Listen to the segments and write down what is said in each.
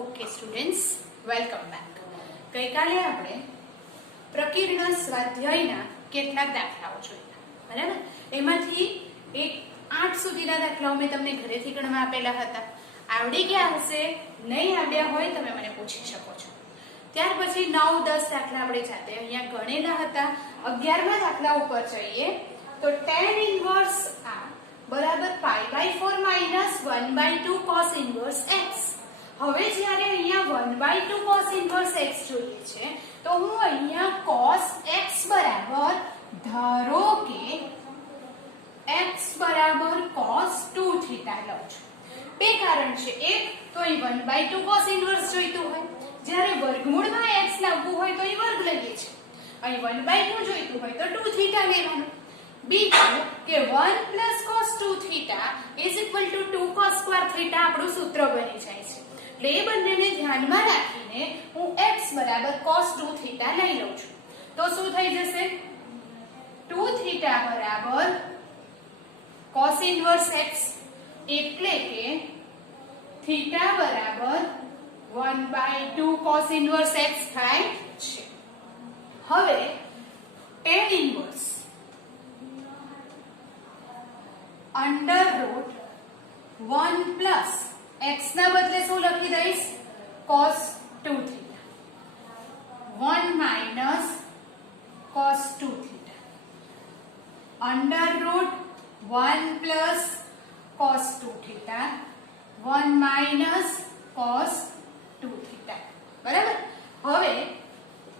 Okay students, welcome back. ગઈકાલે આપણે પ્રકીર્ણ સ્વાધ્યાયના કેટલાક દાખલાઓ જોયા, બરાબર? એમાંથી એક 8 સુધીના દાખલાઓ મેં તમને ઘરેથી ગણવા આપેલા હતા. આવડી ગયા હશે, નહીં આવડ્યા હોય તમે મને પૂછી શકો છો. ત્યાર પછી 9, 10 દાખલા આપણે જાતે અહીંયા ગણેલા હતા. 11મા દાખલા ઉપર જઈએ તો tan ઇન્વર્સ આ બરાબર π/4 - 1/2 cos ઇન્વર્સ x. હવે જ્યારે અહીંયા 1/2 cos ઇન્વર્સ x જોઈએ છે તો હું અહીંયા cos x બરાબર ધારો કે x બરાબર cos 2θ લઉં છું. બે કારણ છે. એક તો અહીં 1/2 cos ઇન્વર્સ જોઈતું હોય, જ્યારે વર્ગમૂળમાં x લાવવું હોય તો અહીં વર્ગ લઈએ છે. અહીં 1/2 જોઈતું હોય તો 2θ લેવાનું. બીજું કે 1 + cos 2θ = 2 cos square θ આપણું સૂત્ર બની જાય છે. એટલે એ બંનેને ધ્યાનમાં રાખીને હું x બરાબર cos 2θ લઈ લઉં છું. તો શું થઈ જશે? 2θ બરાબર cos ઇન્વર્સ x એટલે કે θ બરાબર 1/2 cos ઇન્વર્સ x થાય છે. હવે tan ઇન્વર્સ √1 પ્લસ x ના બદલે શું લખી દઈશ? cos 2θ 1 minus cos 2θ √1 plus cos 2θ 1 minus cos 2θ. બરાબર? હવે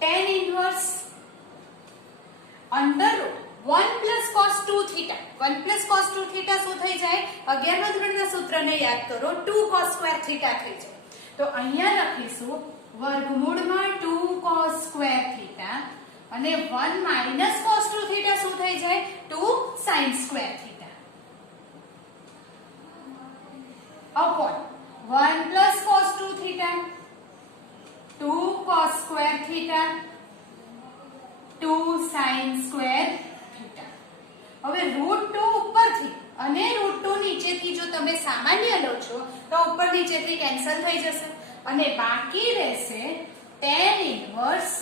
tan inverse √1 plus cos 2θ 1 plus cos 2θ શું થઈ જાય? 11મા ધોરણના સૂત્રને યાદ કરો, 2 cos square θ થઈ જાય. તો અહીંયા લખીશું વર્ગમૂળમાં 2 cos square θ અને 1 માઈનસ cos 2θ શું થઈ જાય? 2 sin square θ upon 1 plus cos 2θ 2 cos square θ 2 sin square θ. હવે √2 ઉપરથી અને √2 નીચેથી જો તમે સામાન્ય લો છો તો ઉપર નીચેથી કેન્સલ થઈ જશે અને બાકી રહેશે tan ઇન્વર્સ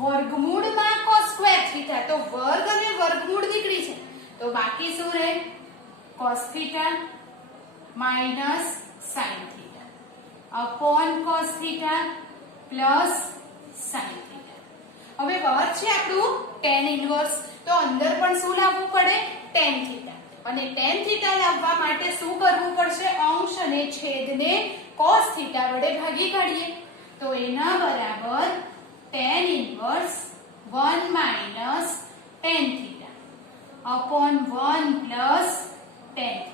વર્ગમૂળમાં cos square θ. તો વર્ગ અને વર્ગમૂળ નીકળી છે તો બાકી શું રહે? cos θ minus sin θ upon cos θ plus sin θ. હવે બહાર છે આપણું tan ઇન્વર્સ, તો અંદર પણ શું લાવવું પડે? tan θ. અને tan θ લાવવા માટે શું કરવું પડશે? અંશ અને છેદને cos θ વડે ભાગી કાઢીએ. તો એના બરાબર tan inverse 1 minus tan θ upon 1 plus tan θ.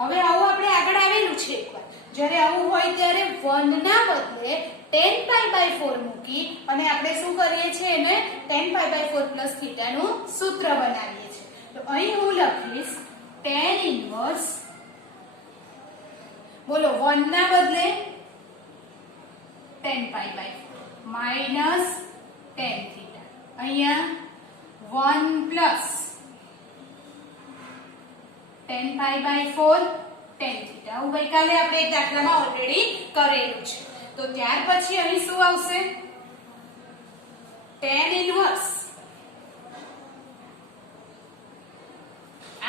હવે આવું આપણે આગળ આવેલું છે એકવાર. જ્યારે આવું હોય ત્યારે 1 ના બદલે tan π/4 મૂકી અને આપણે શું કરીએ છીએ? એને tan π/4 પ્લસ θ નું સૂત્ર બનાવીએ છીએ. તો અહીં હું લખીશ tan ઇન્વર્સ, બોલો 1 ના બદલે tan π/4 માઈનસ tan θ. અહીંયા 1 પ્લસ tan π/4 tan θ. હું ગઈકાલે આપણે એક દાખલામાં ઓલરેડી કરેલું છે. તો ત્યાર પછી અહીં શું આવશે? tan ઇન્વર્સ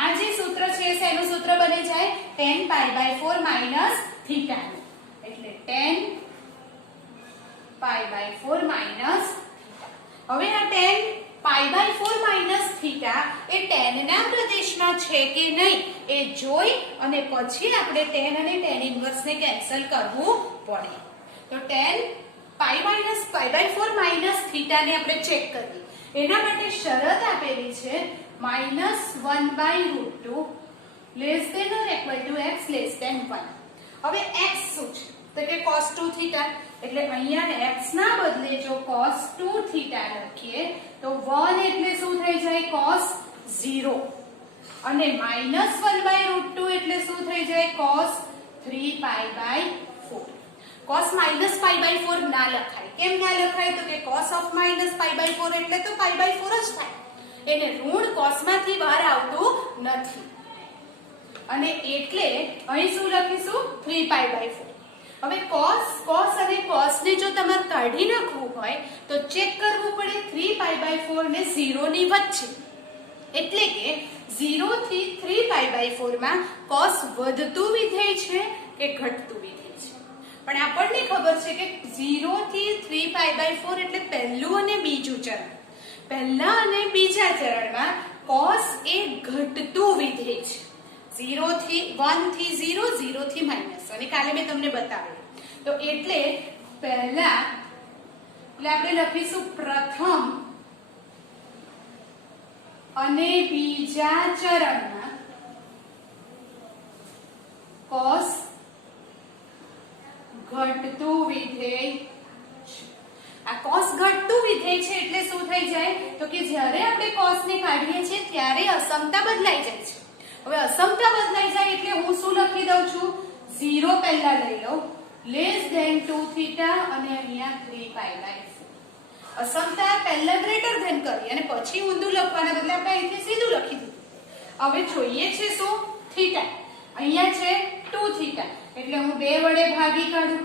આ જે સૂત્ર છે એનું સૂત્ર બની જાય tan π/4 માઈનસ θ નું. એટલે tan π/4 માઈનસ θ. હવે આ tan π/4 માઈનસ θ એ tan ના પ્રદેશમાં છે કે નહીં એ જોઈ અને પછી આપણે tan અને tan ઇન્વર્સ ને કેન્સલ કરવું પડે. તો tan π/4 માઈનસ θ ને આપણે ચેક કરીએ. એના માટે શરત આપેલી છે -1/√2 less than or equal to x less than 1. હવે x શું છે? તો કે cos 2θ. એટલે અહીંયા x ના બદલે જો cos 2θ લખીએ તો 1 એટલે શું થઈ જાય? cos 0 અને -1/√2 એટલે શું થઈ જાય? cos 3π/4. cos -π/4 ના લખાય. કેમ ના લખાય? તો કે cos of -π/4 એટલે તો π/4 જ થાય. એને ઋણ cos માંથી બહાર આવતું નથી. અને એટલે અહીં શું લખીશું 3π/4. હવે cos અને cos ને જો તમારે કાઢી નાખવું હોય તો ચેક કરવું પડે 3π/4 ને 0 ની વચ્ચે, એટલે કે 0 થી 3π/4 માં cos વધતું વિધેય છે કે ઘટતું વિધેય છે. પણ આપણને ખબર છે કે 0 થી 3π/4 એટલે પહેલું અને બીજું ચરણ. પહેલા અને બીજા ચરણમાં cos એ ઘટતું વિધેય છે. 1 થી 0, 0 થી માઇનસ, અને કાલે મેં તમને બતાવ્યું. તો એટલે પહેલા એટલે આપણે લખીશું પ્રથમ અને બીજા ચરણમાં cos ઘટતું વિધેય છે. આ cos ઘટતું વિધેય છે એટલે શું થઈ જાય તો કે જ્યારે આપણે cos ને કાઢીએ છીએ ત્યારે અસમતા બદલાઈ જાય છે. હવે અસમતા બદલાઈ જાય એટલે હું શું લખી દઉં છું, 0 પહેલા લઈ લઉં, <2θ અને અહીંયા 3π/4. અસમતા પહેલા ગ્રેટર ધેન કરી અને પછી ઊંધું લખવાના બદલે આપણે અહીંથી સીધું લખી દીધું. હવે જોઈએ છે શું, θ. અહીંયા છે 2θ એટલે હું 2 વડે ભાગી કાઢું.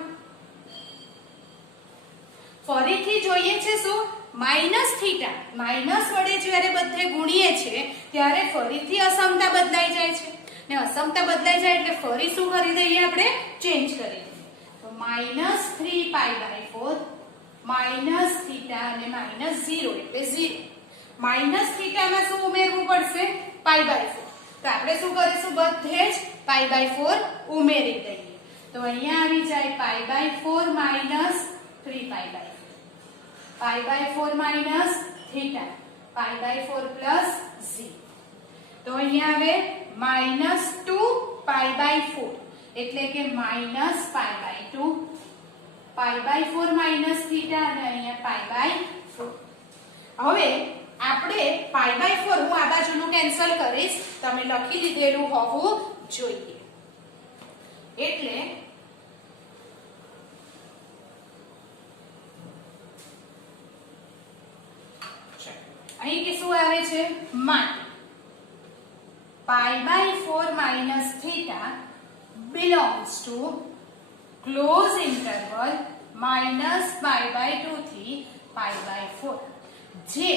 ફરીથી જોઈએ છે શું, -θ. માઈનસ વડે જ્યારે બધે ગુણીએ છે ત્યારે ફરીથી અસમતા બદલાઈ જાય છે, ને અસમતા બદલાઈ જાય એટલે ફરી શું કરી દઈએ આપણે, ચેન્જ કરી દઈએ. તો -3π/4 -θ અને -0 એટલે 0. -θ માં શું ઉમેરવું પડશે, π/4. તો આપણે શું કરીશું, બધે જ π/4 ઉમેરી દઈએ. તો અહીંયા આવી જાય π/4 -3π/4. π/4 માઈનસ θ, π/4 પ્લસ 0. તો અહીંયા આવે -2π/4 એટલે કે -π/2, π/4 માઈનસ θ અને અહીંયા π/4. હવે આપણે π/4 હું આ બાજુનું કેન્સલ કરીશ, તમે લખી લીધેલું હોવું જોઈએ. એટલે અહીં કે શું આવે છે, માટે π/4 minus theta belongs to close interval -π/2 થી π/4. જે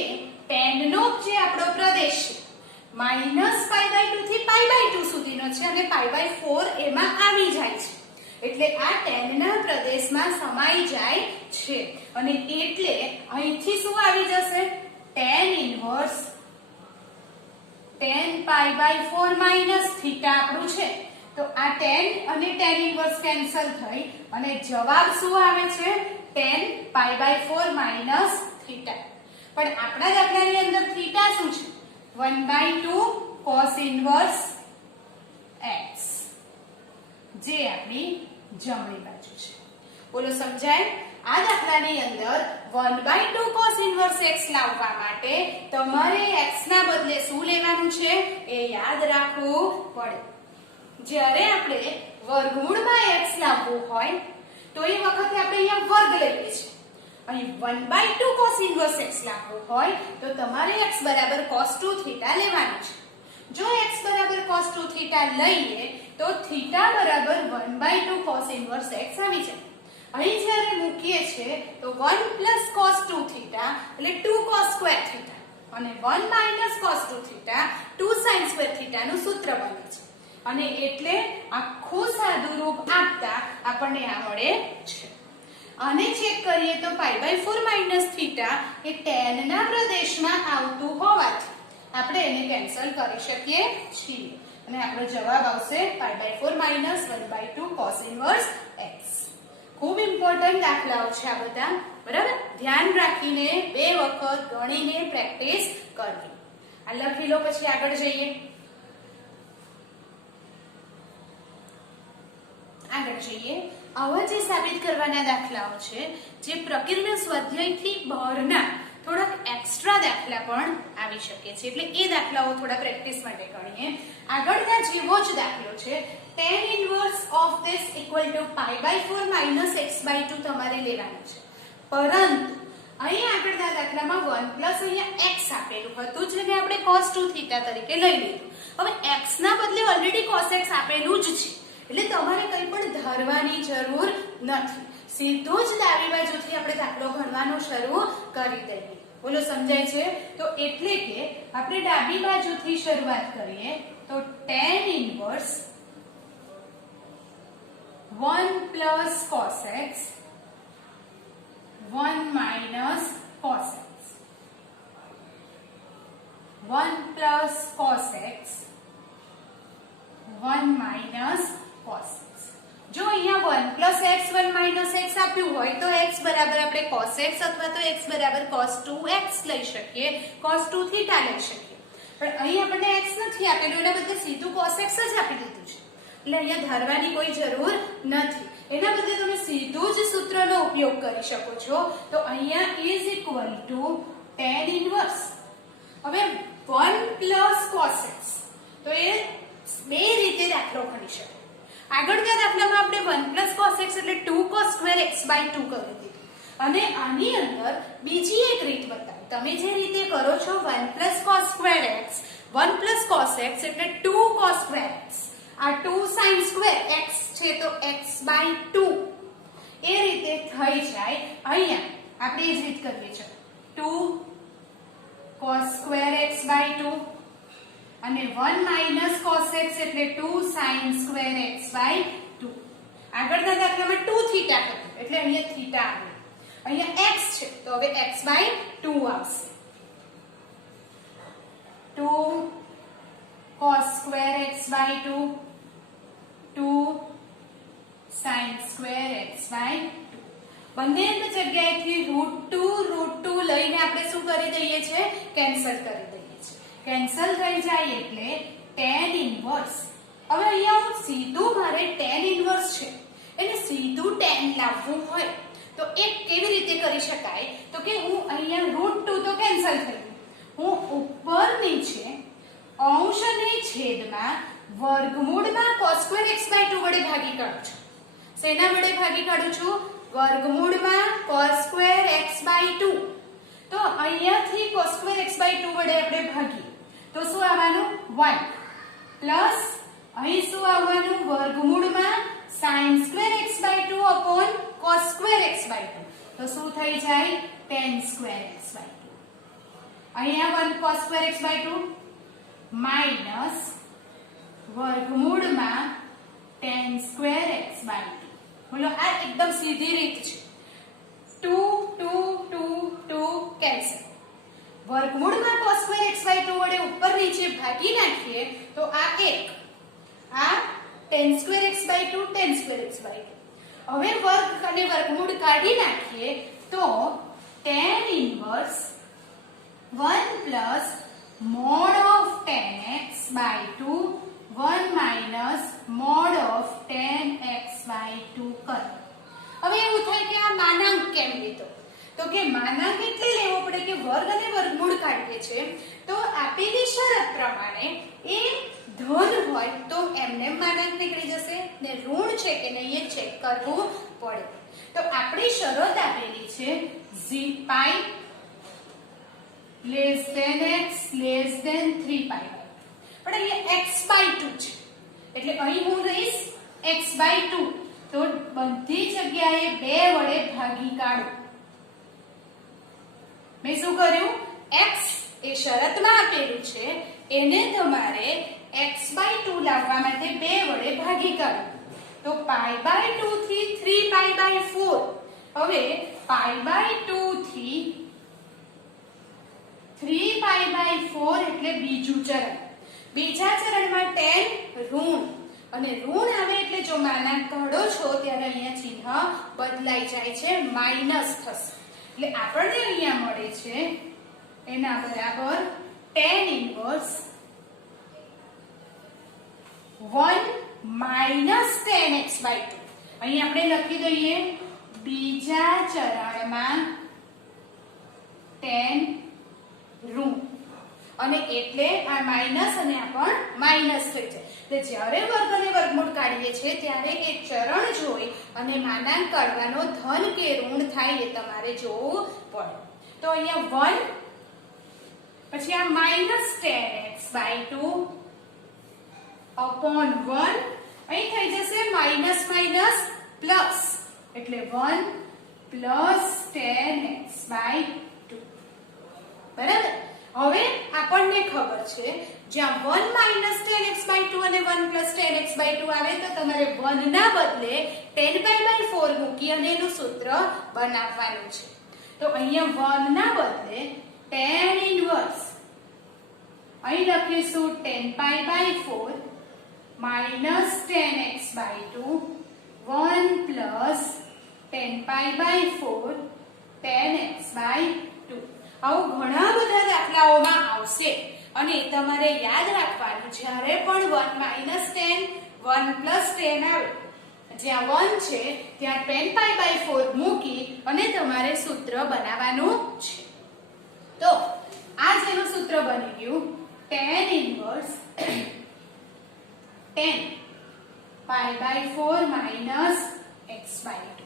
tan નો જે આપણો પ્રદેશ છે -π/2 થી π/2 સુધીનો છે અને π/4 એમાં આવી જાય છે, એટલે આ tan ના પ્રદેશમાં સમાઈ જાય છે. અને એટલે અહીંથી શું આવી જશે, tan inverse tan π/4 minus theta આપણું છે. તો આ tan અને tan ઇન્વર્સ કેન્સલ થઈ અને જવાબ શું આવે છે, tan π/4 minus theta. પણ આપણા દાખલાની અંદર theta શું છે, 1/2 cos ઇન્વર્સ x, જે આપણી જમણી બાજુ છે. બોલો સમજાય? આ દાખલાની અંદર 1/2 cos ઇન્વર્સ x લાવવા માટે તમારે x ના બદલે શું લેવાનું છે એ યાદ રાખવું પડે. જ્યારે આપણે વર્ગમૂળમાં x લાવવું હોય તો એ વખતે આપણે અહીંયા વર્ગ લઈએ છીએ. અહીં 1/2 cos ઇન્વર્સ x લાવવું હોય તો તમારે x બરાબર cos 2 થીટા લેવાનું છે. જો x બરાબર cos 2 થીટા લઈએ તો થીટા બરાબર 1/2 cos ઇન્વર્સ x આવી જાય. અહીં જ્યારે મૂકીએ છીએ તો 1 cos 2 થીટા એટલે 2 cos સ્ક્વેર થીટા અને 1 cos 2 થીટા 2 sin સ્ક્વેર થીટાનું સૂત્ર બને છે. અને એટલે આખું સાદું રૂપ આપતા આપણને આ મળે છે. આને ચેક કરીએ તો π/4 minus થીટા એ tan ના પ્રદેશમાં આવતું હોવાથી આપણે એને કેન્સલ કરી શકીએ છીએ અને આપણો જવાબ આવશે π/4 minus 1/2 cos ઇન્વર્સ x. ખૂબ ઇમ્પોર્ટન્ટ દાખલાઓ છે આ બધા, બરાબર? ધ્યાન રાખીને 2 વખત ગણીને પ્રેક્ટિસ કરવી. આ લખી લો, પછી આગળ જઈએ. આવા જે સાબિત કરવાના દાખલાઓ છે જે પ્રકીર્ણ સ્વાધ્યાયથી બહારના થોડાક એક્સ્ટ્રા દાખલા પણ આવી શકે છે, એટલે એ દાખલાઓ થોડા પ્રેક્ટિસ માટે ગણીએ. આગળના જેવો જ દાખલો છે, tan inverse of this equal to π/4 minus x/2 તમારે લેવાનું છે. પરંતુ અહીં આગળના દાખલામાં 1 પ્લસ અહીંયા x આપેલું હતું જેને આપણે cos 2 થીટા તરીકે લઈ લીધું. હવે x ના બદલે ઓલરેડી cos x આપેલું જ છે, એટલે તમારે કંઈ પણ ધારવાની જરૂર નથી, સીધો જ ડાબી બાજુથી આપણે દાખલો ગણવાનો શરૂ કરી દઈએ. બોલો સમજાય છે? તો એટલે કે આપણે ડાબી બાજુથી શરૂઆત કરીએ તો tan inverse 1 plus cos x 1 minus cos x 1 plus cos x 1 minus cos x. જો અહીંયા 1 plus x 1 minus x આપ્યું હોય તો x બરાબર આપણે cos x અથવા તો x બરાબર cos 2x લઈ શકીએ, cos 2 થીટા લઈ શકીએ. પણ અહીં આપણને x નથી આપેલું, એના બદલે સીધું cos x જ આપી દીધું છે, એટલે અહીંયા ધારવાની કોઈ જરૂર નથી. એના બદલે તમે સીધું જ સૂત્રનો ઉપયોગ કરી શકો છો. તો અહીંયા is equal to tan inverse. હવે 1 plus cos x, તો એ બે રીતે દાખલો ગણી શકાય. આગળના દાખલામાં આપણે 1 plus cos x એટલે 2 cos square x by 2 કરી દીધું, અને આની અંદર બીજી એક રીત બતાવી. તમે જે રીતે કરો છો 1 plus cos square x 1 plus cos x એટલે 2 cos square x, આ 2 sin square x છે તો x by 2 એ રીતે થઈ જાય. અહીંયા આપણે એ જ રીત કરીએ છીએ 2 cos square x by 2 અને 1 minus cos x એટલે 2 sin square x by 2. આગળના દાખલામાં 2 થીટા હતું એટલે અહીંયા થીટા આવે, અહીંયા x છે તો હવે x by 2 આવશે. 2 cos square x by 2 2 sin square x by 2. બંને જગ્યાએથી √2 લઈને આપણે શું કરી દઈએ છીએ? કેન્સલ કરી દઈએ છીએ. કેન્સલ થઈ જાય એટલે tan ઇન્વર્સ. હવે અહીંયા સીધું મારે tan ઇન્વર્સ છે, એને સીધું tan લાવવું હોય તો એક કેવી રીતે કરી શકાય? તો કે હું અહીંયા √2 તો કેન્સલ થઈ ગયું, હું ઉપર નીચે અંશ અને છેદમાં વર્ગમૂળમાં cos square x by 2 વડે ભાગી કાઢું છું. શેના વડે ભાગી કાઢું છું? વર્ગમૂળમાં cos square x by 2. તો અહીંયાથી cos square x by 2 વડે આપણે ભાગીએ તો શું આવવાનું? 1 પ્લસ અહીં શું આવવાનું? વર્ગમૂળમાં sin square x by 2 upon cos square x by 2. તો શું થઈ જાય? tan square x by 2. અહીંયા 1 cos square x by 2 minus વર્ગમૂળમાં tan square x by 2. બોલો આ એકદમ સીધી રીત છે. 2 2 2 2 કેન્સલ. વર્ગમૂળમાં cos square x by 2 વડે ઉપર નીચે ભાગી નાખીએ તો આ 1, આ tan square x by 2 tan square x by 2. હવે વર્ગ અને વર્ગમૂળ કાઢી નાખીએ તો tan inverse 1 plus mod of tan x by 2 1 minus mod of tan x by 2 કર. હવે એવું થાય કે આ માનાંક કેમ લીધો? તો કે માનાંક એટલે લેવો પડે કે વર્ગ અને વર્ગમૂળ કાઢીએ છે તો આપેલી શરત પ્રમાણે એ ધન હોય તો એમને માનાંક નીકળી જશે, ને ઋણ છે કે નહીં એ ચેક કરવું પડે. તો આપણી શરત આપેલી છે pi less than x less than 3 pi. પણ અહીંયા x by 2 છે એટલે અહીં હું લઈશ x by 2. તો બધી જગ્યાએ 2 વડે ભાગી કાઢો. મેં શું કર્યું? x એ શરતમાં આપેલું છે એને તમારે x by 2 લાવવા માટે 2 વડે ભાગી કાઢો. તો pi by 2 થી 3 pi by 4. હવે pi by 2 થી 3 pi by 4 એટલે બીજું ચરણ. બીજા ચરણમાં tan ઋણ, અને ઋણ આવે એટલે જો માનાંક કાઢો છો ત્યારે અહીંયા ચિહ્ન બદલાઈ જાય છે, માઈનસ થશે. એટલે આપણને અહીંયા મળે છે એના બરાબર tan inverse 1 minus tan x by 2. અહીં આપણે લખી દઈએ બીજા ચરણમાં tan ઋણ, અને એટલે આ માઈનસ અને આ પણ માઈનસ થઈ જાય. એટલે જ્યારે વર્ગ અને વર્ગમૂળ કાઢીએ છીએ ત્યારે એ ચરણ જોઈ અને માનાંક કાઢવાનો ધન કે ઋણ થાય એ તમારે જોવું પડે. તો અહીંયા 1 પછી આ minus tan x by 2 upon 1 અહીં થઈ જશે માઇનસ માઇનસ પ્લસ એટલે 1 પ્લસ 10x/2 બરાબર. હવે આપણને ખબર છે જ્યાં 1 માઇનસ 10x/2 અને 1 પ્લસ 10x/2 આવે તો તમારે 1 ના બદલે 10π/4 મૂકી અને એનું સૂત્ર બનાવવાનું છે. તો અહીંયા 1 ના બદલે tan ઇન્વર્સ અહીં લખીશું 10π/4 minus 10x/2 1 plus 10π/4 10x/2 આવું ઘણા બધા દાખલાઓમાં આવશે અને તમારે યાદ રાખવાનું જ્યારે પણ 1 minus 10 1 plus 10 આવે જ્યાં 1 છે ત્યાં 10π/4 મૂકી અને તમારે સૂત્ર બનાવવાનું છે. તો આ જેનું સૂત્ર બની ગયું tan ઇન્વર્સ 10π/4 minus x/2.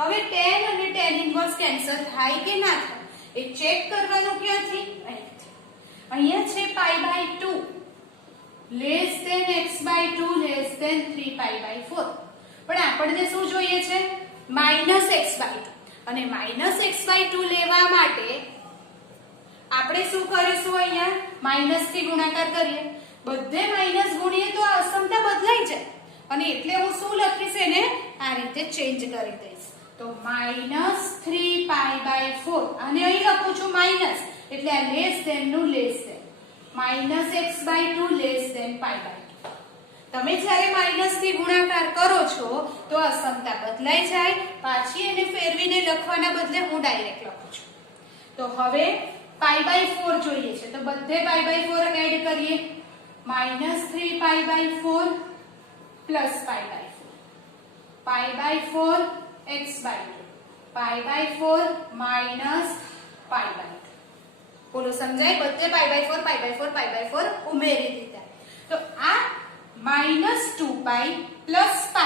હવે tan અને tan ઇન્વર્સ કેન્સલ થાય કે ના થાય એ ચેક કરવાનું ક્યાંથી અહીંયા છે π/2 less than x/2 less than 3π/4 પણ આપણને શું જોઈએ છે માઈનસ x/2 અને માઈનસ x/2 લેવા માટે આપણે શું કરીશું અહીંયા માઈનસ થી ગુણાકાર કરીએ બધે માઈનસ ગુણીએ તો આ અસમતા બદલાઈ જાય અને એટલે હું શું લખીશ એને આ રીતે ચેન્જ કરી દઈશ તો માઈનસ 3π/4 અને અહીં લખું છું માઈનસ એટલે આ લેસ ધેન નું less than minus x/2 less than π/2 તમે જ્યારે માઈનસ થી ગુણાકાર કરો છો તો અસમતા બદલાઈ જાય પાછી એને ફેરવીને લખવાના બદલે હું ડાયરેક્ટ લખું છું. તો હવે π/4 જોઈએ છે તો બધે π/4 એડ કરીએ minus 3π/4 plus π/4 π/4 x/2 π/4 minus π/2 બોલો સમજાય બધે π/4 ઉમેરી દીધા તો આ -2π plus π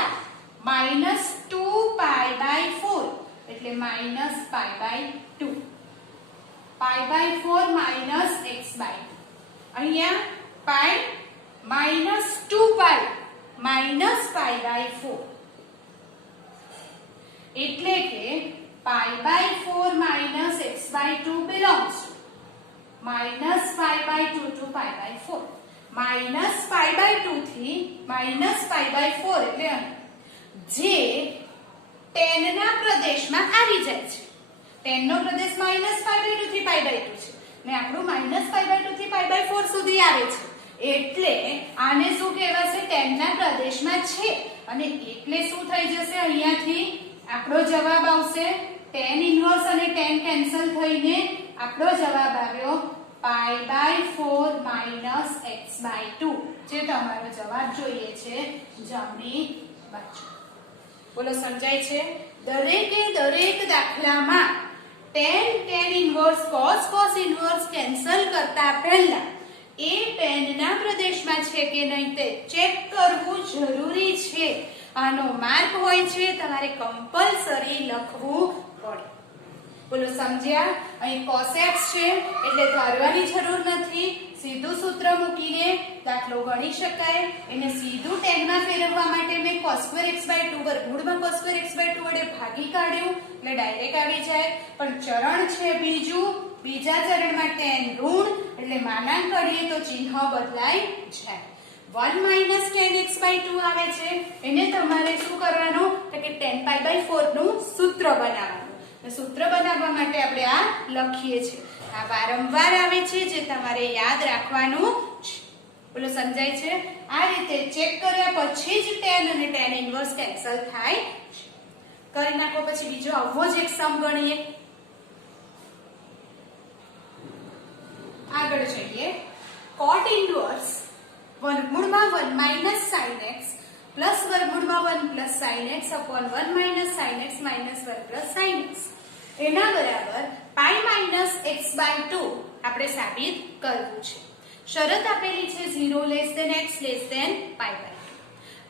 -2π/4 એટલે -π/2 π/4 minus x/2 અહીંયા π -2π minus π/4 એટલે કે π/4 minus x/2 belongs to minus π/2 to π/4 minus π/2 થી minus π/4 એટલે જે tan ના પ્રદેશમાં આવી જાય છે tan નો પ્રદેશ minus π/2 થી π/2 છે ને આપણું minus π/2 થી π/4 સુધી આવે છે એટલે આને શું કહેવાશે tan ના પ્રદેશમાં છે અને એટલે શું થઈ જશે અહીંયાથી આપણો જવાબ આવશે tan ઇન્વર્સ અને tan કેન્સલ થઈને આપણો જવાબ આવ્યો π/4 minus x/2 જે તમારો જવાબ જોઈએ છે જમણી બાજુ. બોલો સમજાય છે દરેકે દરેક દાખલામાં tan inverse cos inverse cancel કરતા પહેલા એ tan ના પ્રદેશમાં છે કે નહીં તે ચેક કરવું જરૂરી છે. આનો માર્ક હોય છે તમારે કમ્પલસરી લખવું પડે. બોલો સમજ્યા અહીં cos x છે એટલે ધારવાની જરૂર નથી સીધું સૂત્ર મૂકીને દાખલો ગણી શકાય. એને સીધું tan માં ફેરવવા માટે મેં cos2 x/2 વર્ગમૂળમાં cos2 x/2 વડે ભાગી કાઢ્યું એટલે ડાયરેક્ટ આવી જાય પણ ચરણ છે બીજા ચરણમાં tan ઋણ એટલે માનાંક કરીએ તો ચિહ્ન બદલાઈ જાય 1 minus 10x/2 આવે છે એને તમારે શું કરવાનું તો કે 10π/4 નું સૂત્ર બનાવવાનું. સૂત્ર બનાવવા માટે આપણે આ લખીએ છીએ આ વારંવાર આવે છે જે તમારે યાદ રાખવાનું છે. બોલો સમજાય છે આ રીતે ચેક કર્યા પછી જ tan અને tan ઇન્વર્સ કેન્સલ થાય છે. કરી નાખો પછી બીજો આવો જ એક સમ ગણીએ. આગળ જઈએ cot ઇન્વર્સ વર્ગમૂળમાં 1 minus sin x પ્લસ વર્ગમૂળમાં 1 plus sin x upon 1 minus sin x minus 1 plus sin x એના બરાબર π minus x/2 આપણે સાબિત કરવું છે. શરત આપેલી છે 0 less than x less than π/2.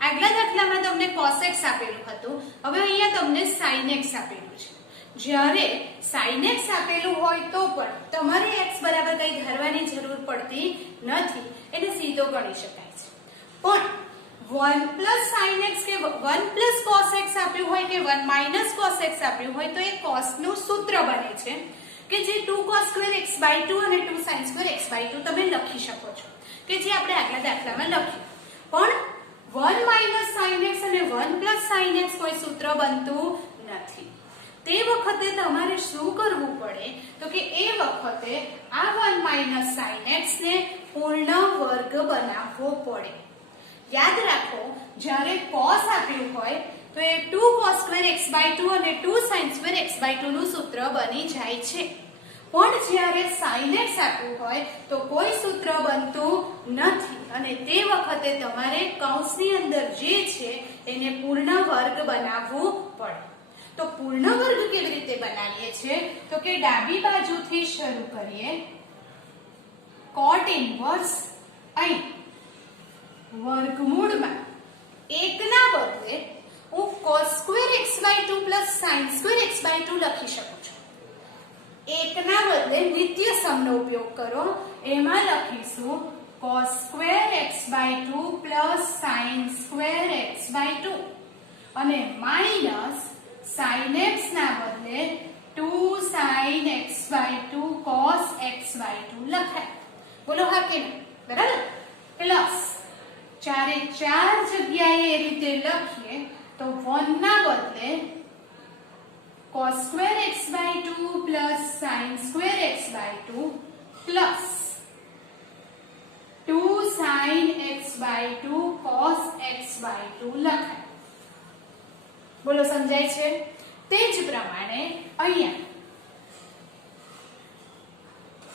આગલા દાખલામાં તમને cos x આપેલું હતું હવે અહીંયા તમને sin x આપેલું છે. જ્યારે sin x આપેલું હોય તો પણ તમારે x બરાબર કઈ ધારવાની જરૂર પડતી નથી એને સીધો ગણી શકાય છે. પણ 1 પ્લસ sin x કે 1 પ્લસ cos x આપ્યું હોય કે 1 માઇનસ cos x આપ્યું હોય તો એ cos નું સૂત્ર બને છે કે જે 2 cos square x by 2 અને 2 sin square x by 2 તમે લખી શકો છો કે જે આપણે આગલા દાખલામાં લખ્યું. પણ 1 માઇનસ sin x અને 1 પ્લસ sin x કોઈ સૂત્ર બનતું નથી. તે વખતે તમારે શું કરવું પડે તો કે એ વખતે આ 1 માઇનસ sin x ને પૂર્ણ વર્ગ બનાવવો પડે. યાદ રાખો જ્યારે cos આપ્યું હોય તો એ 2 cos square x by 2 અને 2 sin square x by 2 નું સૂત્ર બની જાય છે. પણ જ્યારે sin x આપ્યું હોય તો કોઈ સૂત્ર બનતું નથી અને તે વખતે તમારે કૌંસની અંદર જે છે એને પૂર્ણ વર્ગ બનાવવું પડે. તો પૂર્ણ વર્ગ કેવી રીતે બનાવીએ છીએ તો કે ડાબી બાજુથી શરૂ કરીએ. cot ઇન્વર્સ અહીં વર્ગમૂળમાં 1 ના બદલે હું cos square x by 2 plus sin square x by 2 લખી શકું છું. 1 ના બદલે નિત્ય સમનો ઉપયોગ કરો. એમાં લખીશું cos square x by 2 plus sin square x by 2 અને માઇનસ sin x ના બદલે 2 sin x by 2 cos x by 2 લખાય. બોલો હા કે નહીં? બરાબર. પ્લસ ચારે ચાર જગ્યાએ એ રીતે લખીએ તો 1 ના બદલે cos square x by 2 plus sin square x by 2 plus 2 sin x by 2 cos x by 2 લખાય. બોલો સમજાય છે? તે જ પ્રમાણે અહીંયા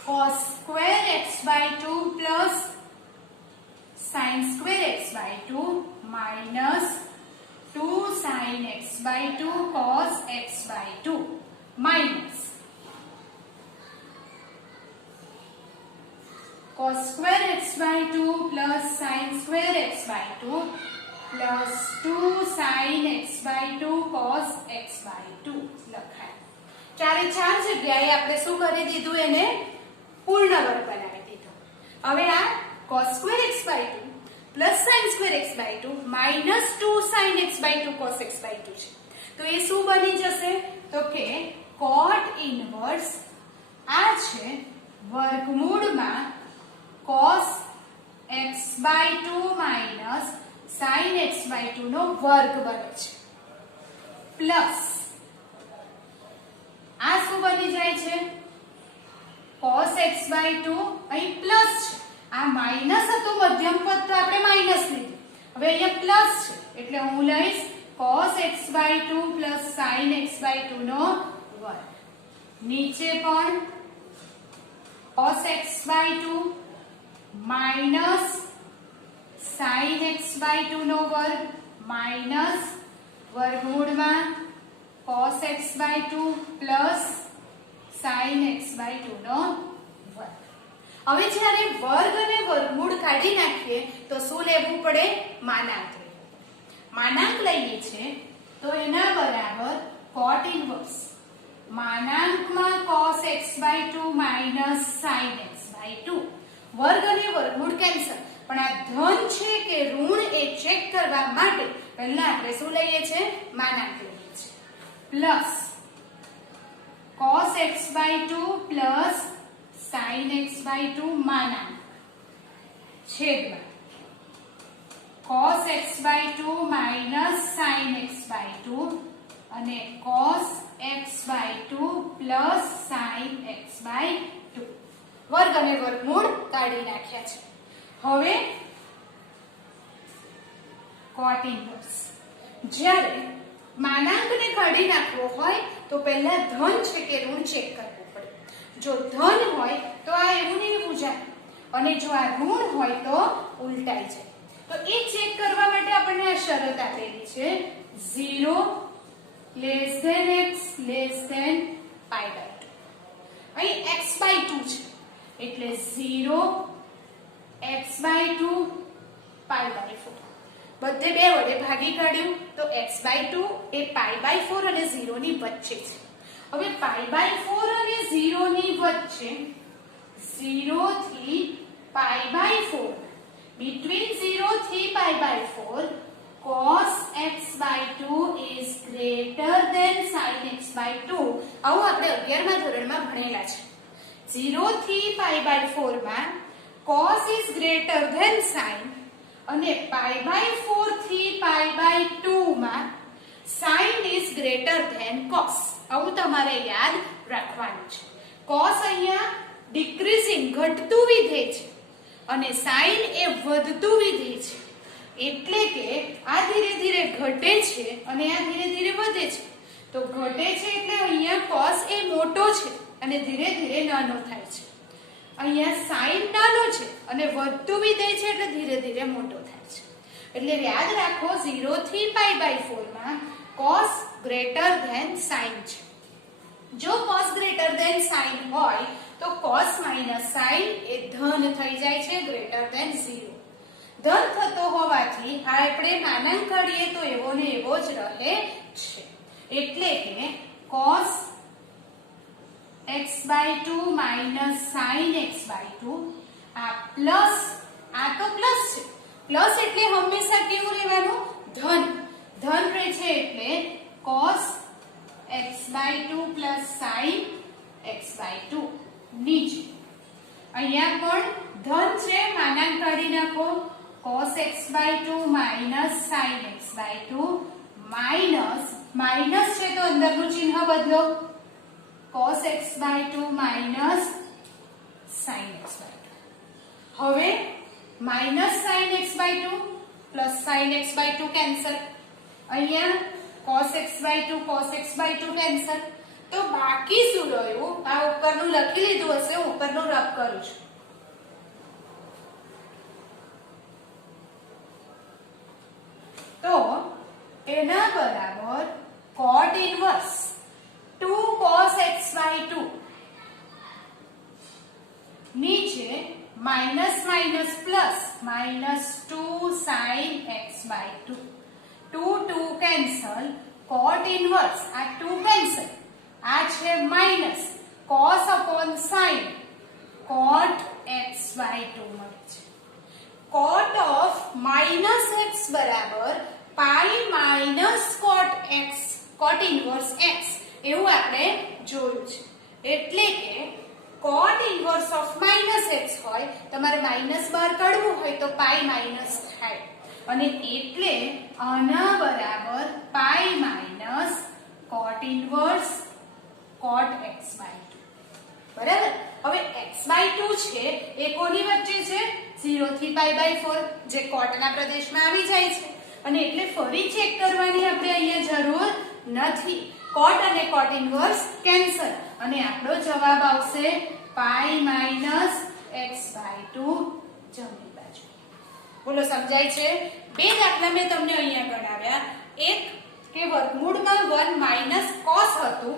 cos square x by 2 plus sin square x by 2 minus 2 sin x by 2 cos x by 2 minus cos square x by 2 plus sin square x by 2 plus 2 sin x by 2 cos x by 2 લખાય. ચારે ચાર જગ્યાએ આપણે શું કરી દીધું? એને પૂર્ણ વર્ગ બનાવી દીધો. હવે આ cos square x by 2 plus sin square x by 2 minus 2 sin x by 2 cos x by 2 છે. તો એ શું બની જશે તો કે cot ઇન્વર્સ આ છે વર્ગમૂળમાં cos x by 2 minus sin x by 2 નો વર્ગ બને છે. પ્લસ આ શું બની જાય છે? cos x by 2 અહીં પ્લસ છે. આ માઈનસ હતું મધ્યમ પદ તો આપણે માઈનસ લીધું. હવે અહીંયા પ્લસ છે એટલે હું લઈશ cos x by 2 plus sin x by 2 નો વર્ગ. નીચે પણ cos x by 2 minus sin x by 2 નો વર્ગ minus વર્ગમૂળમાં cos x by 2 plus sin x by 2 નો વર્ગ. હવે જ્યારે વર્ગ અને વર્ગમૂળ કાઢી નાખીએ તો શું લેવું પડે? માનાંક. માનાંક લઈએ છે તો એના બરાબર cot ઇન્વર્સ માનાંકમાં cos x by 2 minus sin x by 2. વર્ગ અને વર્ગમૂળ કેન્સલ. પણ આ ધન છે કે ઋણ એ ચેક કરવા માટે પહેલા આપણે શું લઈએ છે? માનાંક લઈએ છે. Plus cos x by 2 plus sin x by 2 માનાંક છેદમાં cos x by 2 minus sin x by 2 અને cos x by 2 plus sin x by 2. વર્ગ અને વર્ગમૂળ કાઢી નાખ્યા છે. હવે cot ઇન્વર્સ જ્યારે માનાંકને કાઢી નાખવો હોય તો પહેલા ધન છે કે ઋણ ચેક કરવું પડે. જો ધન હોય તો આ એવું ને એવું જાય અને જો આ ઋણ હોય તો ઉલટાઈ જાય. તો એ ચેક કરવા માટે આપણને આ શરત આપેલી છે 0 less than x less than pi by 2. અહીં x by 2 છે એટલે 0 x by 2 pi by 4. બધે બે વડે ભાગી કાઢ્યું તો x by 2 A pi by 4 અને 0 ની વચ્ચે છે. હવે pi by 4 અને 0 ની વચ્ચે 0 થી pi by 4 between 0 થી pi by 4 cos x by 2 is greater than sin x by 2 આવું આપણે 11મા ધોરણમાં ભણેલા છે 0 થી pi by 4 માં cos is greater than sin અને pi by 4 થી pi by 2 માં sin is greater than cos આવું તમારે યાદ રાખવાનું છે cos અહીંયા ડિક્રીઝિંગ ઘટતું વિધેય છે અને sin એ વધતું વિધેય છે એટલે કે આ ધીરે ધીરે ઘટે છે અને આ ધીરે ધીરે વધે છે તો ઘટે છે એટલે અહીંયા cos એ મોટો છે અને ધીરે ધીરે નાનો થાય છે અહીંયા sin નાનો છે અને વધતું વિધેય છે એટલે ધીરે ધીરે મોટો થાય છે એટલે યાદ રાખો 0 થી pi by 4 માં cos greater than sin છે જો cos greater than sin હોય તો cos minus sin એ ધન થઈ જાય છે greater than 0 ધન થતો હોવાથી આપણે માનાંક કાઢીએ તો એવો ને એવો જ રહે છે એટલે કે cos x by 2 minus sin x by 2 આ પ્લસ આ તો પ્લસ છે પ્લસ એટલે હંમેશા કેવું રહેવાનું ધન ધન રહે છે એટલે cos x by 2 plus sin x by 2 નીચે અહીંયા પણ ધન છે માનાંક કાઢી નાખો cos x by 2 minus sin x by 2 minus minus છે તો અંદરનું ચિહ્ન બદલો cos x by 2 minus sin x by 2 હવે minus sin x by 2 plus sin x by 2 cancel અહીંયા cos x by 2 કેન્સલ તો બાકી શું રહ્યું આ ઉપરનું લખી લીધું હશે હું ઉપરનું રબ કરું છું તો એના બરાબર cot inverse 2 cos x by 2 નીચે minus minus plus minus 2 sin x by 2 2 cancel cot inverse આ 2 cancel આ છે minus cos upon sin cot x by 2 મળે છે cot of minus x બરાબર pi minus cot x cot inverse x એવું આપણે જોયું છે એટલે કે cot inverse of minus x હોય તમારે માઈનસ બહાર કાઢવું હોય તો pi માઈનસ થાય અને એટલે આના બરાબર pi minus cot inverse cot x by 2 બરાબર હવે x by 2 છે એ કોની વચ્ચે છે 0 થી pi by 4 જે cot ના પ્રદેશમાં આવી જાય છે અને એટલે ફરી ચેક કરવાની આપણે અહીંયા જરૂર નથી cot અને cot inverse કેન્સલ અને આપણો જવાબ આવશે pi minus x by 2 જમણી બાજુ બોલો સમજાય છે બે દાખલા મેં તમને અહીંયા ગણાવ્યા એક કે વર્ગમૂળમાં 1 minus cos હતું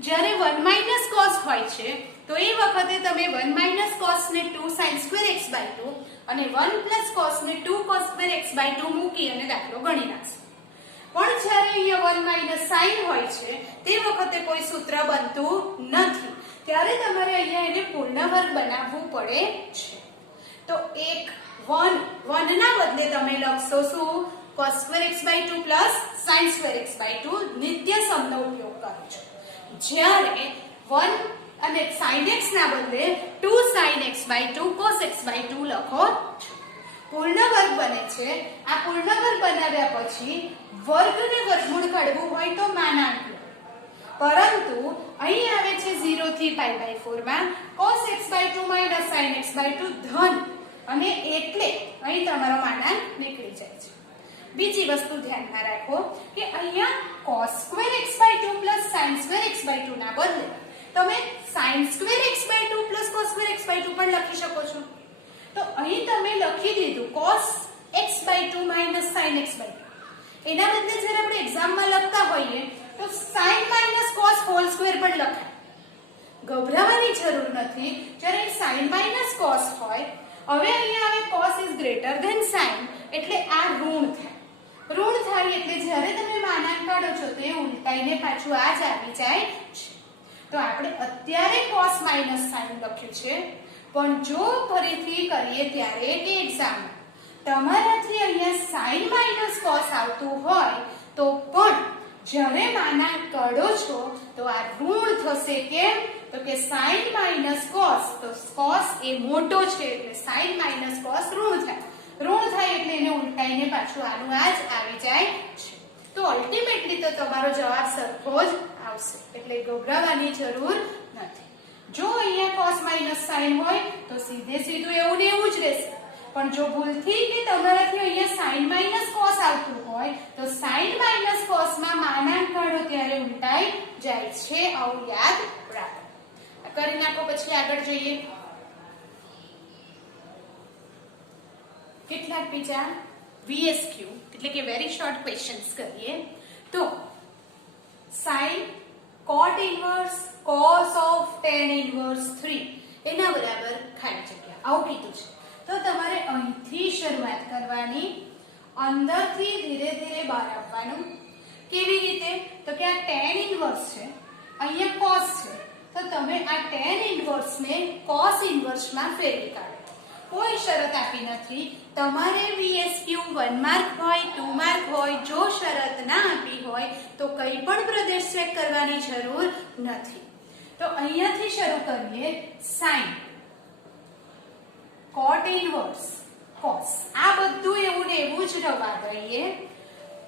જ્યારે 1 minus cos હોય છે તો એ વખતે તમે 1 minus cos ને 2 sin square x by 2 અને 1 plus cos ને 2 cos square x by 2 મૂકી અને દાખલો ગણી નાખશો પણ જ્યારે અહીંયા 1 minus sin હોય છે તે વખતે કોઈ સૂત્ર બનતું નથી ત્યારે તમારે અહીંયા એને પૂર્ણ વર્ગ બનાવવું પડે છે તો એક 1 ના બદલે તમે લખશો શું cos square x by 2 plus sin square x by 2 નિત્ય સમનો ઉપયોગ કરો છો જ્યારે 1 અને sin x ના બદલે 2 sin x by 2 cos x by 2 લખો છો પૂર્ણ વર્ગ બને છે આ પૂર્ણ વર્ગ બનાવ્યા પછી વર્ગને વર્ગમૂળ કાઢવું હોય તો માનાંક લો પરંતુ અહીં આવે છે 0 થી pi by 4 માં cos x by 2 minus sin x by 2 ધન અને એટલે અહીં તમારો માનાંક નીકળી જાય છે બીજી વસ્તુ ધ્યાનમાં રાખો કે અહીંયા cos square x by 2 plus sin square x by 2 ના બદલે તમે sin square x by 2 plus cos square x by 2 પણ લખી શકો છો તો અહીં તમે લખી દીધું cos x by 2 minus sin x by 2 એના બદલે જ્યારે આપણે એક્ઝામમાં લખતા હોઈએ તો sin minus cos whole square પણ લખાય ગભરાવાની જરૂર નથી જ્યારે sin minus cos હોય હવે અહીંયા આવે cos is greater than sin એટલે આ ઋણ થાય એટલે જ્યારે તમે માનાંક કાઢો છો તો એ ઉલટાઈને પાછું આ જ આવી જાય છે તો આપણે અત્યારે cos minus sin લખ્યું છે પણ જો ફરીથી કરીએ ત્યારે કે એક્ઝામ તમારાથી અહીંયા સાઇન માઇનસ કોસ આવતું હોય તો પણ જ્યારે માના કાઢો છો તો આ ઋણ થશે. કેમ? તો કે સાઇન માઇનસ કોસ, તો કોસ એ મોટો છે એટલે સાઇન માઇનસ કોસ ઋણ થાય. ઋણ થાય એટલે એને ઉલટાઈને પાછું આનું આ જ આવી જાય છે. તો અલ્ટિમેટલી તો તમારો જવાબ સરખો જ આવશે એટલે ગભરાવાની જરૂર નથી. જો અહીંયા cos માઇનસ sin હોય તો સીધે સીધું એવું ને એવું જ રહેશે. પણ જો ભૂલથી કે તમારાથી અહીંયા sin માઇનસ cos આવતું હોય તો sin માઇનસ cos માં માનાંક કાઢો ત્યારે ઉલટાઈ જાય છે. આવું યાદ રાખો. કરી નાખો પછી આગળ જઈએ. કેટલાક બીજા VSQ એટલે કે વેરી શોર્ટ ક્વેશ્ચન્સ કરીએ. તો sin cot inverse cos of tan inverse 3 એના બરાબર ખાલી જગ્યા આવું કીધું છે. તો તમારે અહીંથી શરૂઆત કરવાની, અંદરથી ધીરે ધીરે બહાર આવવાનું. કેવી રીતે? તો કે આ tan inverse છે, અહીંયા cos છે, તો તમે આ tan inverse ને cos inverse માં ફેરવી કાઢો. કોઈ શરત આપી નથી. તમારે VSQ 1 માર્ક હોય 2 માર્ક હોય, જો શરત ના આપી હોય તો કંઈ પણ પ્રદેશ ચેક કરવાની જરૂર નથી. તો અહીંયાથી શરૂ કરીએ. sin cot inverse cos, આ બધું એવું ને એવું જ રવા દઈએ.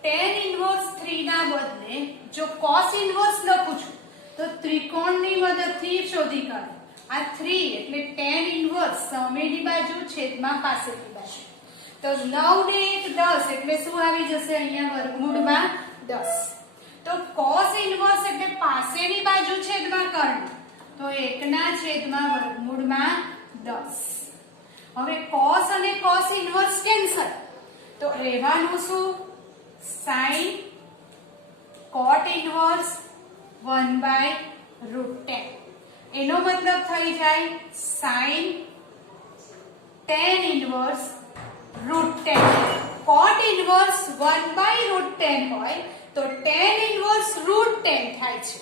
tan inverse 3 ના બદલે જો cos inverse લખું છું તો ત્રિકોણની મદદથી શોધી કાઢો. આ 3 એટલે tan inverse સામેની બાજુ છેદમાં પાસેની બાજુ. તો 9 ને 1 10 એટલે શું આવી જશે અહીંયા વર્ગમૂળમાં 10. તો cos inverse એટલે પાસેની બાજુ છેદમાં કર્ણ, તો 1 ના છેદમાં વર્ગમૂળમાં 10. હવે cos અને cos inverse કેન્સલ, તો રહેવાનું શું? sin cot inverse 1/√10. એનો મતલબ થઈ જાય sin tan inverse √10. cot inverse 1/√10 હોય તો tan inverse √10 થાય છે.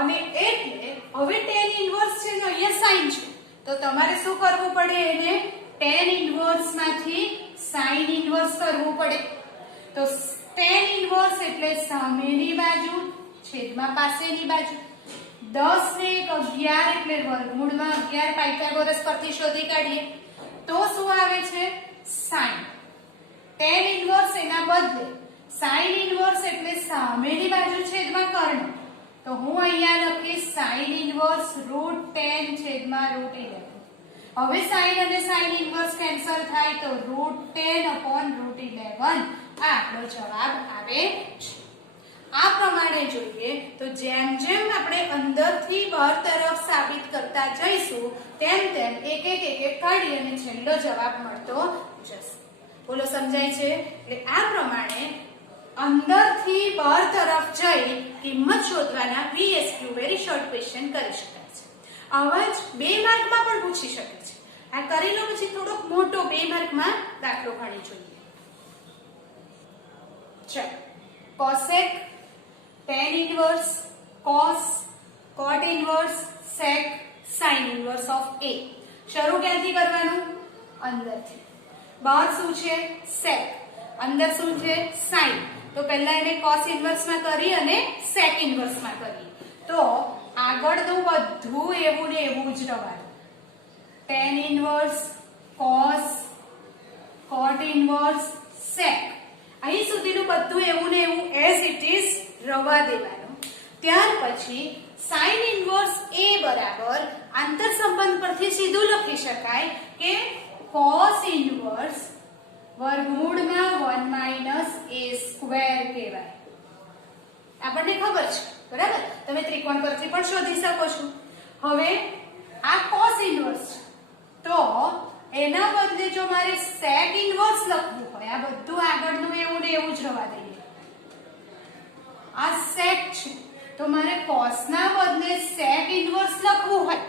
અને એટલે હવે tan inverse છે ને અહીંયા sin છે, તો તમારે શું કરવું પડે? એને tan inverse માંથી sin inverse કરવું પડે. તો tan inverse એટલે સામેની બાજુ છેદમાં પાસેની બાજુ. 10 ને 1 11 એટલે વર્ગમૂળમાં 11 પાયથાગોરસ પરથી શોધી કાઢીએ તો શું આવે છે? sin. tan inverse એના બદલે sin inverse એટલે સામેની બાજુ છેદમાં કર્ણ, તો હું અહીંયા લખીશ sin inverse √10 છેદમાં √11. હવે sin અને sin inverse કેન્સલ થાય તો √10/√11 આ આપણો જવાબ આવે છે. આ પ્રમાણે જોઈએ તો જેમ જેમ આપણે અંદરથી બહાર તરફ સાબિત કરતા જઈશું તેમ તેમ એક એક કાઢી અને છેલ્લો જવાબ મળતો જશે. બોલો સમજાય છે? એટલે આ પ્રમાણે અંદરથી બહાર તરફ જઈ કિંમત શોધવાના VSQ વેરી શોર્ટ ક્વેશ્ચન કરી શકાય છે. આવા જ 2 માર્કમાં પણ પૂછી શકે છે. આ કરી લો પછી થોડોક મોટો 2 માર્કમાં દાખલો ગણી જોઈએ. ચલો, cosec tan inverse cos cot inverse sec sin inverse of a. શરૂ ક્યાંથી કરવાનું? અંદરથી. બહાર શું છે? sec. અંદર શું છે? sin. તો પહેલા એને cos inverse માં કરી અને sec inverse માં કરી. તો આગળનું બધું એવું ને એવું જ રહેવાનું. tan inverse cos cot inverse sec, અહીં સુધીનું બધું એવું ને એવું as it is રવા દેવાનું. ત્યાર પછી sin inverse a બરાબર આંતર સંબંધ પરથી સીધું લખી શકાય કે cos inverse વર્ગમૂળમાં 1 - a² કહેવાય. આપણને ખબર છે, બરાબર? તમે ત્રિકોણ પરથી પણ શોધી શકો છો. હવે આ cos inverse તો એના બદલે જો મારે sec inverse લખવું હોય, આ બધું આગળનું એવું ને એવું જ રવા દઈએ. આ sec છે તો મારે cos ના બદલે sec inverse લખવું હોય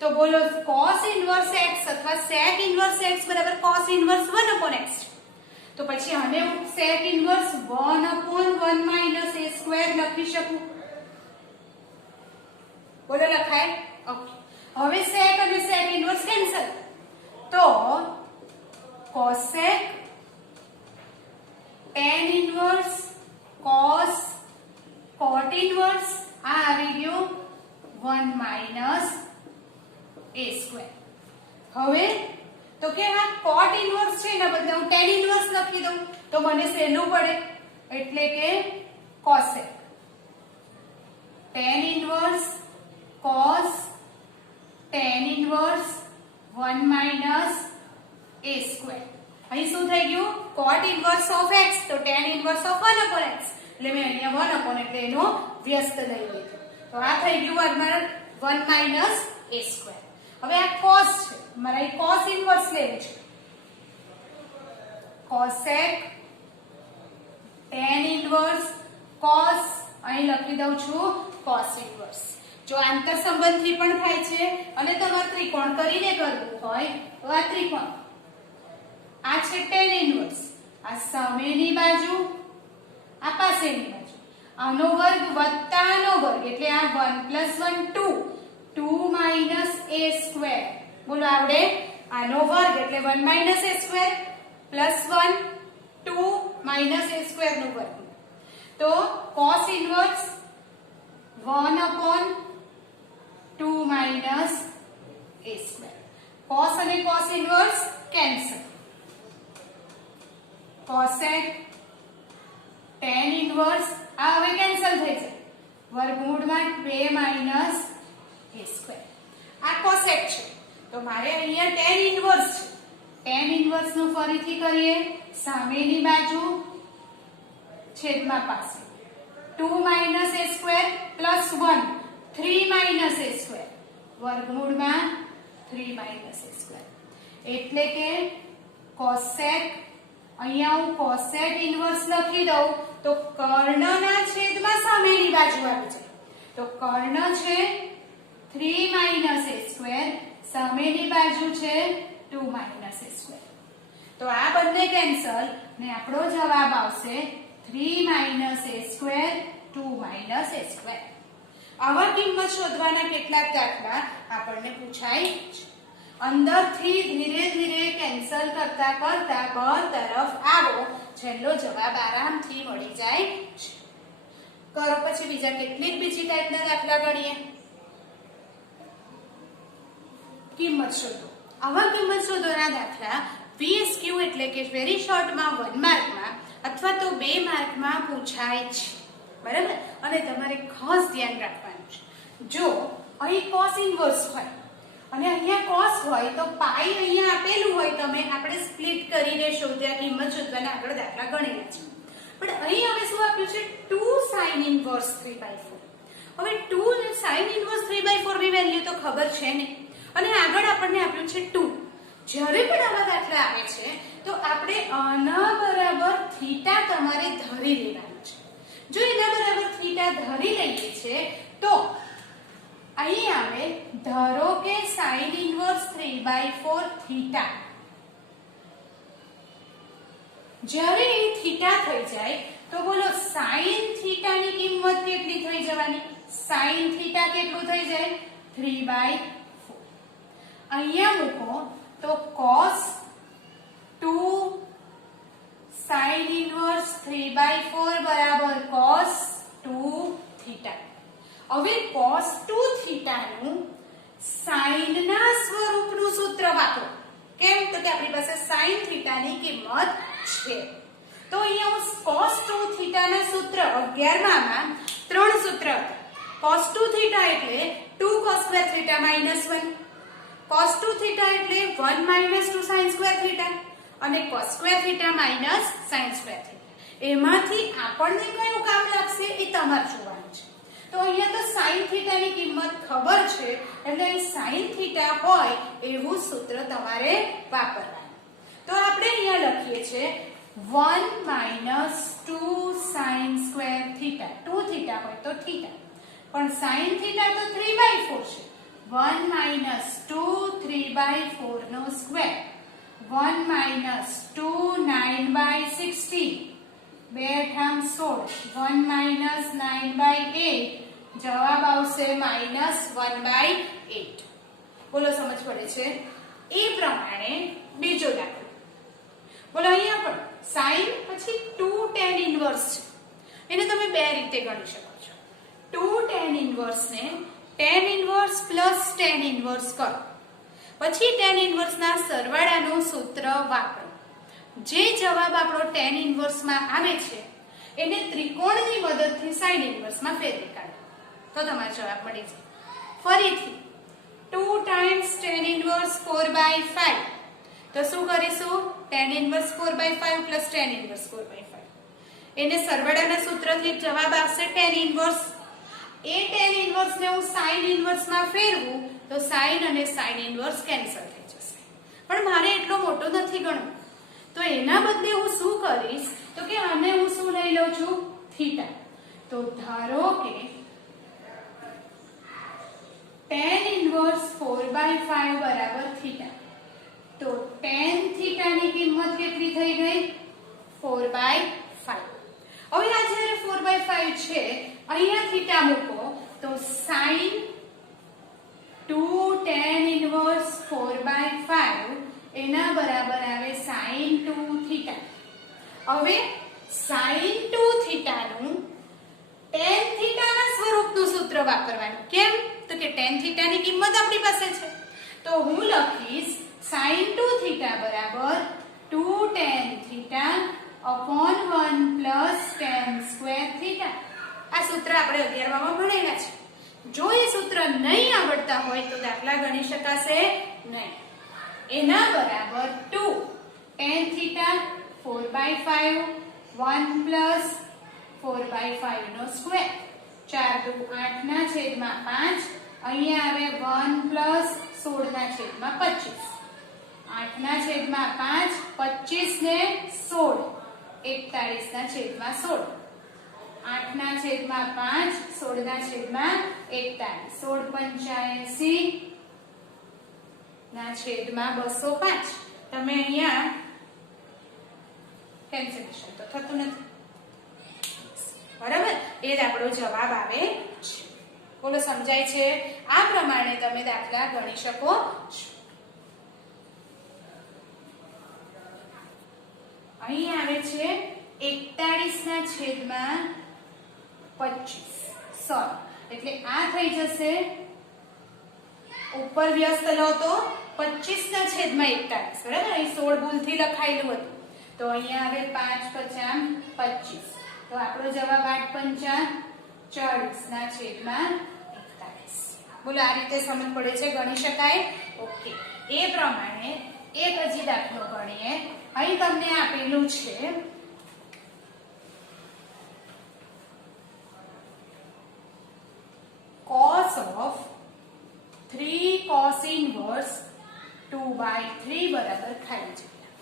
તો બોલો cos inverse x અથવા sec inverse x બરાબર cos inverse 1/x. તો પછી આને હું sec inverse 1/1 - a² લખી શકું. બોલો લખાય? ઓકે. હવે sec અને sec inverse કેન્સલ, તો cosec tan inverse cos cot inverse આ આવી ગયું 1 માઇનસ a સ્ક્વેર. હવે તો કે આ cot ઇન્વર્સ છે એના બદલે હું tan ઇન્વર્સ લખી દઉં તો મને સહેલું પડે એટલે કે cosec. tan inverse cos tan inverse 1 minus a square. અહીં શું થઈ ગયું cot ઇન્વર્સ ઓફ x તો tan inverse of 1 upon x એટલે મેં અહીંયા 1 upon એટલે એનો વ્યસ્ત લઈ લીધો તો આ થઈ ગયું અમાર 1 માઇનસ a સ્ક્વેર. હવે આ cos છે મારે અહીં cos ઇન્વર્સ લેવું છે cosec tan ઇન્વર્સ cos અહીં લખી દઉં છું cos ઇન્વર્સ. જો આંતર સંબંધથી પણ થાય છે અને તમારે ત્રિકોણ કરીને કરવું હોય તો આ ત્રિકોણ આ છે tan ઇન્વર્સ આ સામેની બાજુ આ પાસેની બાજુ આનો વર્ગ વત્તા આનો વર્ગ એટલે આ 1 + 1 2 2 માઇનસ a સ્ક્વેર. બોલો આવડે આનો વર્ગ એટલે 1 minus a square plus 1 2 minus a square નો વર્ગ. તો cos inverse 1 upon 2 minus a square. cos અને cos inverse cancel. cosec tan inverse આ હવે કેન્સલ થઈ જાય વર્ગમૂળમાં 2 માઇનસ a સ્ક્વેર. આ cosec છે તો મારે અહીંયા tan ઇન્વર્સ છે. tan ઇન્વર્સ નું ફરીથી કરીએ સામેની બાજુ છેદમાં પાસે 2 minus a square plus 1 3 minus a square વર્ગમૂળમાં 3 માઇનસ a સ્ક્વેર એટલે કે cosec અહીંયા હું cosec ઇન્વર્સ લખી દઉં તો કર્ણના છેદમાં સામેની બાજુ આવી જાય તો કર્ણ છે 3 માઇનસ a સ્ક્વેર સામેની બાજુ છે 2 માઇનસ a સ્ક્વેર. તો આ બંને કેન્સલ ને આપણો જવાબ આવશે 3 minus a square 2 minus a square. આવા કિંમત શોધવાના કેટલાક દાખલા આપણને પૂછાય છે. અંદરથી ધીરે ધીરે કેન્સલ કરતા કરતા બહાર તરફ આવો છેલ્લો જવાબ આરામથી મળી જાય છે. કરો પછી બીજા કેટલીક બીજી ટાઈપના દાખલા ગણીએ. કિંમત શોધો. આવા કિંમત શોધોના દાખલા VSQ એટલે કે વેરી શોર્ટમાં 1 માર્કમાં અથવા તો 2 માર્કમાં પૂછાય છે બરાબર. અને તમારે ખાસ ધ્યાન રાખવાનું છે જો અહીં cos ઇન્વર્સ હોય અને અહીંયા cos હોય તો પાઈ અહીંયા આપેલું હોય તમે આપણે સ્પ્લિટ કરીને શોધ્યા કિંમત શોધવાના આગળ દાખલા ગણેલા છે. પણ અહીં હવે શું આપ્યું છે 2 sin ઇન્વર્સ 3/4. હવે 2 sin ઇન્વર્સ 3/4 ની વેલ્યુ તો ખબર છે ને અને આગળ આપણને આપ્યું છે 2. જ્યારે પણ આવા દાખલા આવે છે તો આપણે આના બરાબર થીટા તમારે ધરી લેવાનું છે. જો એના બરાબર થીટા ધરી લઈએ છે તો અહીં આવે ધારો કે sin ઇન્વર્સ 3/4 થીટા. જ્યારે એ થીટા થઈ જાય તો બોલો sin થીટા ની કિંમત કેટલી થઈ જવાની sin થીટા કેટલું થઈ જાય 3/4. અહીંયા મૂકો તો cos 2 sin ઇન્વર્સ 3/4 બરાબર cos 2 થીટા. હવે cos 2 થીટા નું sin ના સ્વરૂપનું સૂત્ર વાપરો. કેમ તો કે આપણી પાસે sin થીટા ની કિંમત છે. તો અહીંયા હું cos 2 થીટા ના સૂત્ર 11માં 3 સૂત્ર હતા. cos 2 થીટા એટલે 2 cos square theta -1, cos 2 theta એટલે 1 2 sin સ્ક્વેર થીટા અને cos square theta sin square theta. એમાંથી આપણને કયું કામ લાગશે એ તમારે જોવાનું છે. તો અહીંયા તો sin થીટા ની કિંમત ખબર છે એટલે અહીં sin થીટા હોય એવું સૂત્ર તમારે વાપરવાનું. તો આપણે અહીંયા લખીએ છે 1 2 sin સ્ક્વેર થીટા. 2 થીટા હોય તો થીટા પણ sin થીટા તો 3/4 છે. 1 2 3/4 નો સ્ક્વેર 1 2 9/16 2 16 1 9/8 જવાબ આવશે -1/8. બોલો સમજ પડે છે. એ પ્રમાણે બીજો દાખલો બોલો અહીંયા પણ સાઇન પછી 2 tan ઇન્વર્સ છે એને તમે બે રીતે ગણી શકો છો. 2 tan ઇન્વર્સ ને tan inverse plus tan inverse કરો, પછી tan ઇન્વર્સ ના સરવાળાનું સૂત્ર વાપરો. જે જવાબ આપણો tan ઇન્વર્સ માં આવે છે એને ત્રિકોણની મદદથી sin ઇન્વર્સ માં ફેરવી કાઢો તો તમારો જવાબ મળી જાય. ફરીથી 2 times tan inverse 4/5 તો શું કરીશું? tan inverse 4/5 plus tan inverse 4/5 એને સરવાળાના સૂત્રથી જવાબ આવશે tan inverse. એ tan inverse ને હું sin inverse માં ફેરવું તો sin અને sin inverse કેન્સલ થઈ જશે. પણ મારે એટલો મોટો નથી ગણવો, તો એના બદલે હું શું કરીશ તો કે આને હું શું લઈ લઉં છું? થીટા. તો ધારો કે tan inverse 4/5 બરાબર થીટા, તો tan થીટા ની કિંમત કેટલી થઈ ગઈ? 4/5. હવે આ જ્યારે 4/5 છે અહીંયા થીટા મૂકો તો sin 2 tan inverse 4/5 એના બરાબર આવે sin 2 થીટા. હવે sin 2 થીટા નું tan થીટા ના સ્વરૂપનું સૂત્ર વાપરવાનું. કેમ? તો કે tan થીટા ની કિંમત આપણી પાસે છે, તો હું લખીશ sin 2 થીટા બરાબર 2 tan theta upon 1 plus tan square theta. આ સૂત્ર આપણે 11 માં ભણેલા છે. જો એ સૂત્ર નહીં આવડતા હોય તો દાખલા ગણી શકાશે નહીં. એના બરાબર 2 tan થીટા 4/5 1 plus 4/5 નો સ્ક્વેર 4 × 8 ના છેદમાં 5 અહીંયા આવે 1 plus 16 ના છેદમાં 25 8 ના છેદમાં 5 25 ને 16 41 ના છેદમાં 16 8 ના છેદમાં 5 16 ના છેદમાં 41 16 85 ના છેદમાં 205. તમે અહીંયા કેન્સલેશન તો થતું નથી, બરાબર? એ જ આપણો જવાબ આવે છે. બોલો સમજાય છે? આ પ્રમાણે તમે દાખલા ગણી શકો છો. અહીં આવે છે 41 ના છેદમાં 25 સોરી, એટલે આ થઈ જશે ઉપર વ્યસ્ત લો તો 25 ના છેદમાં 41, બરાબર? અહીં 16 ભૂલથી લખાયેલું હતું તો અહીંયા આવે 5 × 5 = 25. તો આપણો જવાબ 8 × 5 = 40 ના છેદમાં 41. બોલો આ રીતે સમજ પડે છે? ગણી શકાય? ઓકે. એ પ્રમાણે એક હજી દાખલો ગણીએ. અહીં તમને આપેલું છે cos of 3 cos inverse 2/3 બરાબર ખાલી જગ્યા.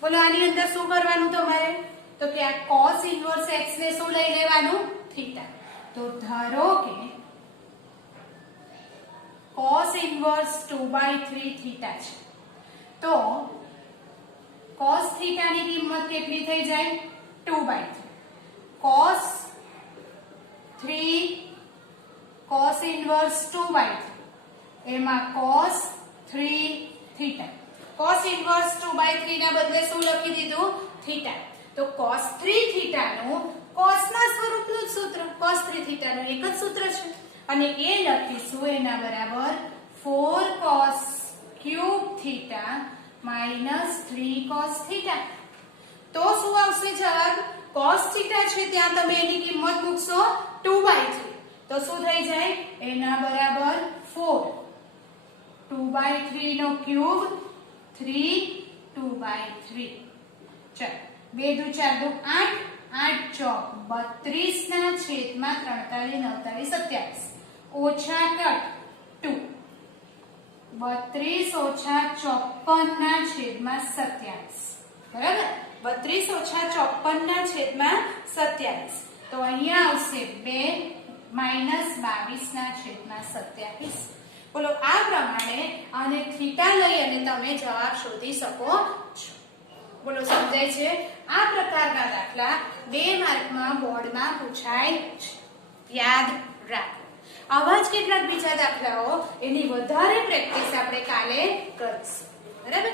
બોલો આની અંદર શું કરવાનું તમારે? તો કે આ cos inverse x ને શું લઈ લેવાનું? થીટા. તો ધારો કે cos inverse 2/3 થીટા છે, તો cos થીટા ની કિંમત કેટલી થઈ જાય? 2/3. cos 3 cos inverse 2/3 એમાં cos 3 થીટા. cos inverse 2/3 ના બદલે શું લખી દીધું? થીટા. તો cos 3 થીટા નું cos ના સ્વરૂપનું સૂત્ર, cos 3 થીટા નું એક જ સૂત્ર છે અને એ લખીશું એના બરાબર 4 cos cube theta minus 3 cos theta. તો શું આવશે જવાબ? cos થીટા છે ત્યાં તમે એની કિંમત મૂકશો 2/3 તો શું થઈ જાય? એના બરાબર 4 2/3 નો ક્યુબ 3 2/3. ચાલો 2 × 4 = 8 8 ચોક 32 ના છેદમાં 43 49 27 ઓછા કટ 2 32 ઓછા 54 ના છેદમાં 27, બરાબર? 32 ઓછા 54 ના છેદમાં 27 તો અહીંયા આવશે 2 માઈનસ 22 ના છેદમાં 27. બોલો આ પ્રમાણે આને થીટા લઈ અને તમે જવાબ શોધી શકો છો. બોલો સમજાય છે? આ પ્રકારના દાખલા 2 માર્કમાં બોર્ડમાં પૂછાય છે, યાદ રાખો. આવા જ કેટલાક બીજા દાખલાઓ એની વધારે પ્રેક્ટિસ આપણે કાલે કરીશું, બરાબર?